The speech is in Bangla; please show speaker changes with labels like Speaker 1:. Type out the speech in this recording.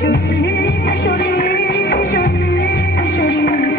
Speaker 1: শরীর শরীর শরীর শরীর